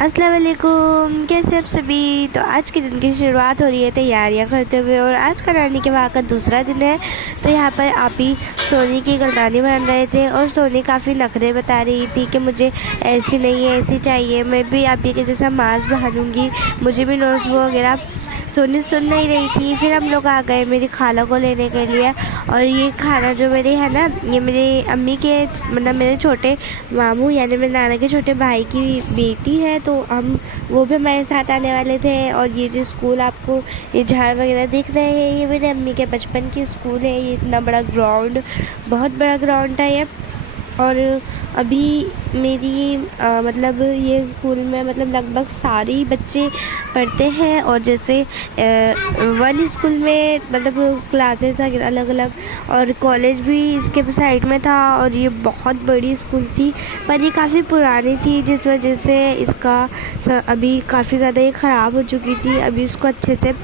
अस्सलाम वालेकुम, कैसे आप सभी। तो आज के दिन की शुरुआत हो रही है तैयारियां करते हुए और आज का नानी के वहाँ का दूसरा दिन है। तो यहाँ पर आप ही सोनी की गलदानी बन रहे थे और सोनी काफ़ी नखरे बता रही थी कि मुझे ऐसी नहीं है, ऐसी चाहिए, मैं भी आप ही के जैसा मांस बहानूंगी, मुझे भी नोज वगैरह। सोनी सुन नहीं रही थी। फिर हम लोग आ गए मेरी खाला को लेने के लिए। और ये खाना जो मेरी है ना, ये मेरी अम्मी के मतलब मेरे छोटे मामू यानी मेरे नाना के छोटे भाई की बेटी है। तो हम वो भी हमारे साथ आने वाले थे। और ये जो स्कूल आपको ये झाड़ वगैरह दिख रहे हैं, ये मेरे अम्मी के बचपन की स्कूल है। ये इतना बड़ा ग्राउंड, बहुत बड़ा ग्राउंड था ये। और अभी मेरी मतलब ये स्कूल में मतलब लगभग सारे ही बच्चे पढ़ते हैं। और जैसे वन स्कूल में मतलब क्लासेस अलग अलग, और कॉलेज भी इसके साइड में था। और ये बहुत बड़ी स्कूल थी, पर ये काफ़ी पुरानी थी जिस वजह से इसका अभी काफ़ी ज़्यादा ये ख़राब हो चुकी थी। अभी इसको अच्छे से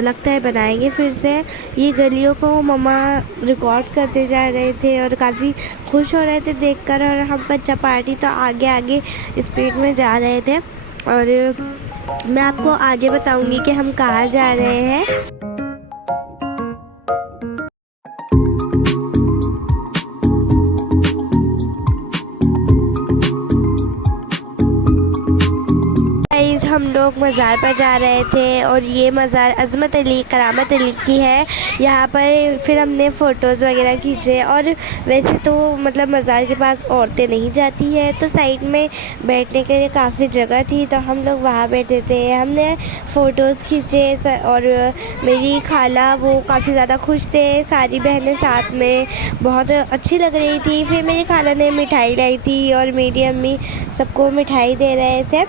लगता है बनाएंगे फिर से। ये गलियों को मम्मा रिकॉर्ड करते जा रहे थे और काफ़ी खुश हो रहे थे देखकर। और हम बच्चा पार्टी तो आगे आगे स्पीड में जा रहे थे। और मैं आपको आगे बताऊंगी कि हम कहाँ जा रहे हैं। गाइस, हम लोग मज़ार पर जा रहे थे और ये मज़ार अज़मत अली करामत अली की है। यहाँ पर फिर हमने फ़ोटोज़ वगैरह खींचे। और वैसे तो मतलब मज़ार के पास औरतें नहीं जाती है, तो साइड में बैठने के लिए काफ़ी जगह थी, तो हम लोग वहाँ बैठे थे। हमने फ़ोटोज़ खींचे और मेरी खाला वो काफ़ी ज़्यादा खुश थे। सारी बहनें साथ में बहुत अच्छी लग रही थी। फिर मेरी खाला ने मिठाई लाई थी और मेरी अम्मी सबको मिठाई दे रहे थे,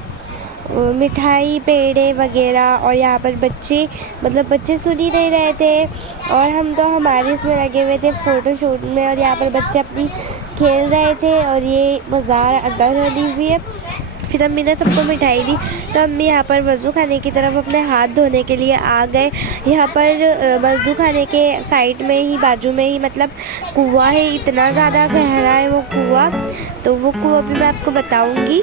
मिठाई पेड़े वगैरह। और यहाँ पर बच्चे मतलब बच्चे सुन ही नहीं रहे थे और हम तो हमारे इसमें लगे हुए थे फ़ोटो शूट में। और यहाँ पर बच्चे अपनी खेल रहे थे और ये बाज़ार अंदर बनी हुई है। फिर अम्मी ने सबको मिठाई दी, तो अम्मी यहाँ पर वज़ू खाने की तरफ अपने हाथ धोने के लिए आ गए। यहाँ पर वज़ू खाने के साइड में ही बाजू में ही मतलब कुआं है, इतना ज़्यादा गहरा है वो कुआं। तो वो कुआं भी मैं आपको बताऊँगी।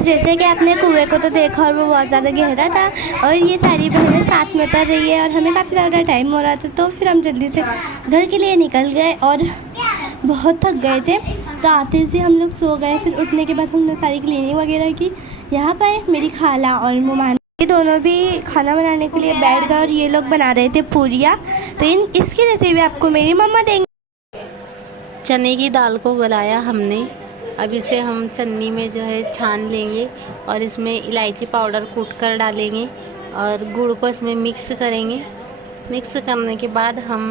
जैसे कि आपने कुएं को तो देखा और वो बहुत ज़्यादा गहरा था। और ये सारी बहनें साथ में उतर रही है और हमें काफ़ी ज़्यादा टाइम हो रहा था, तो फिर हम जल्दी से घर के लिए निकल गए और बहुत थक गए थे, तो आते से हम लोग सो गए। फिर उठने के बाद हमने सारी क्लीनिंग वगैरह की। यहाँ पर मेरी खाला और मुमान ये दोनों भी खाना बनाने के लिए बैठ गए और ये लोग बना रहे थे पूरियाँ। तो इसकी रेसिपी आपको मेरी मम्मा देंगे। चने की दाल को गलाया हमने। अब इसे हम छन्नी में जो है छान लेंगे और इसमें इलायची पाउडर कूट कर डालेंगे और गुड़ को इसमें मिक्स करेंगे। मिक्स करने के बाद हम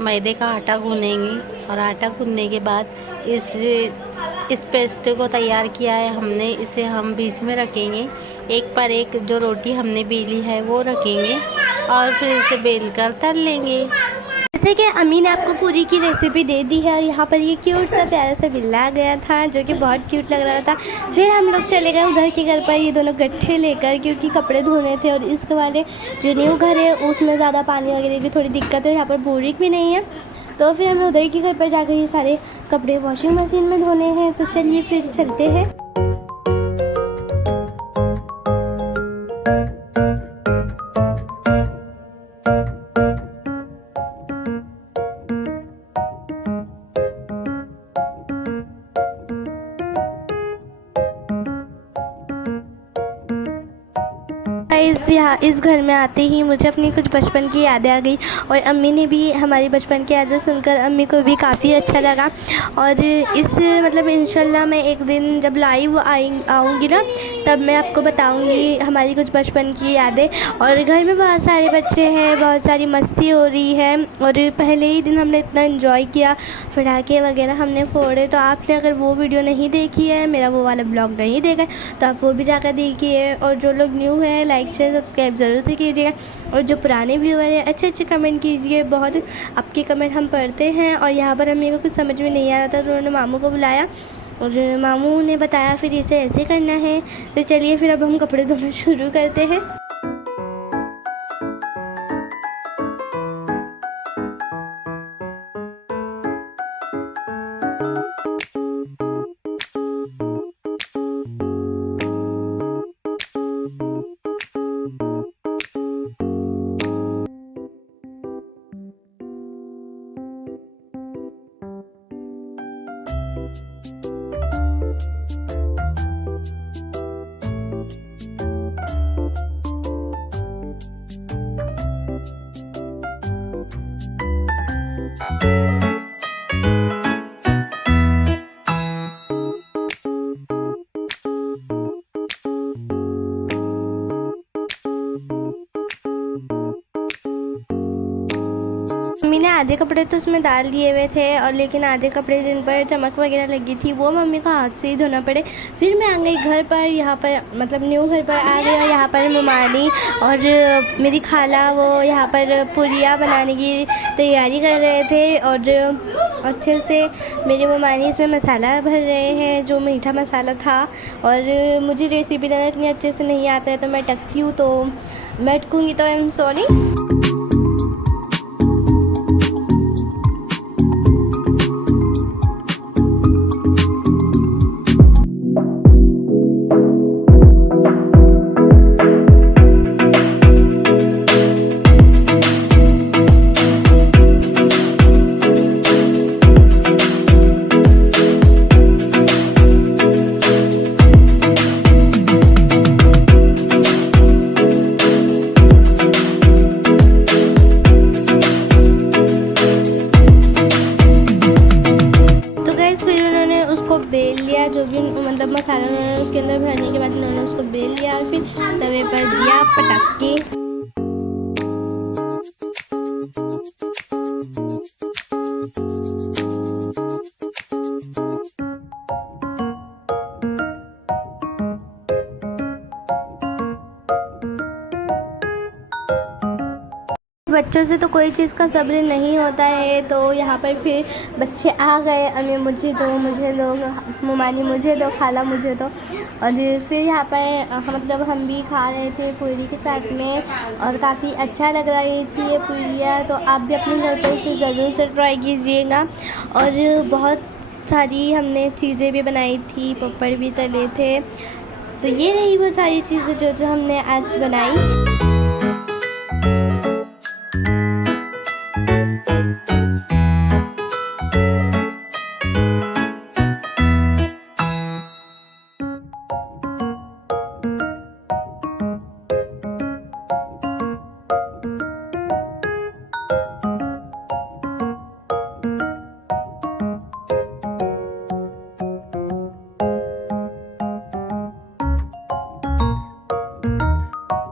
मैदे का आटा गूँधेंगे और आटा गूँधने के बाद इस पेस्ट को तैयार किया है हमने, इसे हम बीच में रखेंगे। एक पर एक जो रोटी हमने बेली है वो रखेंगे और फिर इसे बेल कर तल लेंगे। जैसे कि अम्मी ने आपको पूरी की रेसिपी दे दी है। और यहाँ पर ये क्यूट सा प्यारा सा बिल्ला आ गया था जो कि बहुत क्यूट लग रहा था। फिर हम लोग चले गए उधर के घर पर ये दोनों गट्ठे लेकर, क्योंकि कपड़े धोने थे। और इस वाले जो न्यू घर है उसमें ज़्यादा पानी वगैरह की थोड़ी दिक्कत है, यहाँ पर बोरिंग भी नहीं है। तो फिर हमें उधर के घर पर जाकर ये सारे कपड़े वॉशिंग मशीन में धोने हैं। तो चलिए फिर चलते हैं। गाइस यहाँ इस घर में आते ही मुझे अपनी कुछ बचपन की यादें आ गई और अम्मी ने भी हमारी बचपन की यादें सुनकर अम्मी को भी काफ़ी अच्छा लगा। और इस मतलब इंशाल्लाह मैं एक दिन जब लाइव आऊँगी ना तब मैं आपको बताऊँगी हमारी कुछ बचपन की यादें। और घर में बहुत सारे बच्चे हैं, बहुत सारी मस्ती हो रही है और पहले ही दिन हमने इतना एंजॉय किया, पटाखे वगैरह हमने फोड़े। तो आपने अगर वो वीडियो नहीं देखी है, मेरा वो वाला ब्लॉग नहीं देखा है, तो आप वो भी जाकर देखिए। और जो लोग न्यू है लाइक शेयर सब्सक्राइब ज़रूर से कीजिएगा। और जो पुराने व्यूअर हैं अच्छे अच्छे कमेंट कीजिए, बहुत आपके कमेंट हम पढ़ते हैं। और यहाँ पर अम्मी को कुछ समझ में नहीं आ रहा था तो उन्होंने मामू को बुलाया और मामू ने बताया फिर इसे ऐसे करना है। तो चलिए फिर अब हम कपड़े धोना शुरू करते हैं। मम्मी ने आधे कपड़े तो उसमें डाल दिए हुए थे और लेकिन आधे कपड़े जिन पर चमक वगैरह लगी थी वो मम्मी को हाथ से ही धोना पड़े। फिर मैं आ गई घर पर, यहाँ पर मतलब न्यू घर पर आ गई और यहाँ पर ममानी और मेरी खाला वो यहाँ पर पूरियाँ बनाने की तैयारी कर रहे थे। और अच्छे से मेरी ममानी इसमें मसाला भर रहे हैं जो मीठा मसाला था। और मुझे रेसिपी देना इतनी अच्छे से नहीं आता है तो मैं टकती हूँ, तो मैं टकूँगी तो आई एम सॉरी। बेल लिया जो भी मतलब मसाला उन्होंने उसके अंदर भरने के बाद उन्होंने उसको बेल लिया और फिर तवे पर दिया पटाखे। बच्चों से तो कोई चीज़ का सब्र नहीं होता है, तो यहाँ पर फिर बच्चे आ गए, अम्मी मुझे दो, मुझे दो, ममानी मुझे दो, खाला मुझे दो। और फिर यहाँ पर मतलब हम भी खा रहे थे पूरी के साथ में और काफ़ी अच्छा लग रही थी ये पूरियाँ। तो आप भी अपने घर पर इसे ज़रूर से ट्राई कीजिएगा। और बहुत सारी हमने चीज़ें भी बनाई थी, पपड़ भी तले थे। तो ये रही वो सारी चीज़ें जो हमने आज बनाई।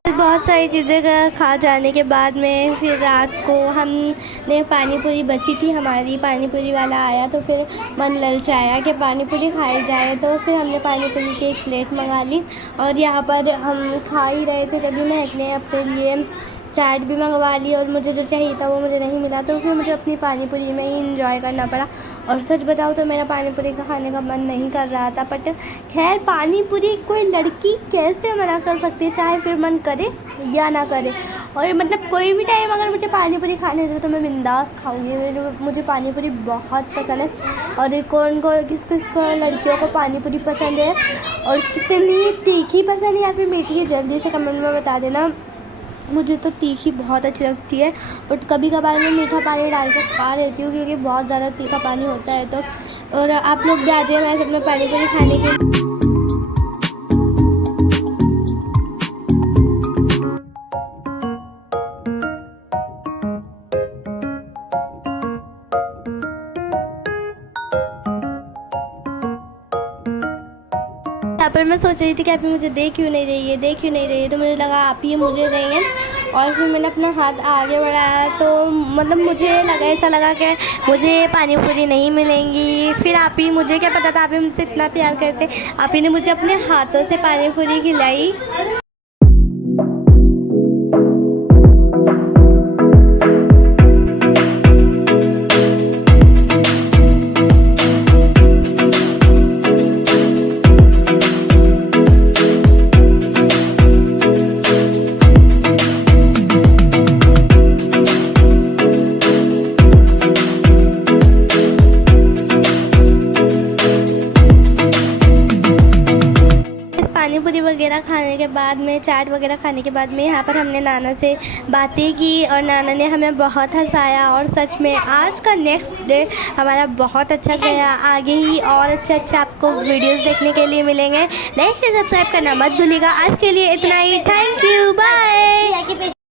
बहुत सारी चीज़ें खा जाने के बाद में फिर रात को हमने पानी पूरी बची थी हमारी, पानी पूरी वाला आया तो फिर मन ललचाया कि पानी पूरी खाई जाए, तो फिर हमने पानी पूरी की एक प्लेट मंगा ली। और यहाँ पर हम खा ही रहे थे तभी मैं अपने लिए चाट भी मंगवा ली और मुझे जो चाहिए था वो मुझे नहीं मिला, तो फिर मुझे अपनी पानी पूरी में ही इंजॉय करना पड़ा। और सच बताऊँ तो मेरा पानी पूरी का खाने का मन नहीं कर रहा था, बट खैर पानी पूरी कोई लड़की कैसे मना कर सकती है, चाहे फिर मन करे या ना करे। और मतलब कोई भी टाइम अगर मुझे पानी पूरी खाने दे तो मैं बिंदास खाऊंगी। मुझे पानी पूरी बहुत पसंद है। और किस किस को लड़कियों को पानी पूरी पसंद है और कितनी तीखी पसंद है या फिर मीठी है, जल्दी से कमेंट में बता देना। मुझे तो तीखी बहुत अच्छी लगती है, बट कभी कभार मैं मीठा पानी डाल कर खा लेती हूँ क्योंकि बहुत ज़्यादा तीखा पानी होता है। तो और आप लोग भी आ जाइए हमारे साथ में पानी पूरी खाने के लिए। पर मैं सोच रही थी कि आप ही मुझे दे क्यों नहीं रही है, तो मुझे लगा आप ही मुझे देंगे। और फिर मैंने अपना हाथ आगे बढ़ाया तो मतलब मुझे ऐसा लगा कि मुझे पानी पूरी नहीं मिलेंगी। फिर आप ही, मुझे क्या पता था आप ही मुझसे इतना प्यार करते, आप ही ने मुझे अपने हाथों से पानी पूरी खिलाई। पानी पूरी वगैरह खाने के बाद में, चाट वगैरह खाने के बाद में यहाँ पर हमने नाना से बातें की और नाना ने हमें बहुत हंसाया। और सच में आज का नेक्स्ट डे हमारा बहुत अच्छा गया। आगे ही और अच्छे आपको वीडियोस देखने के लिए मिलेंगे। लाइक से सब्सक्राइब करना मत भूलिएगा। आज के लिए इतना ही। Thank you, bye.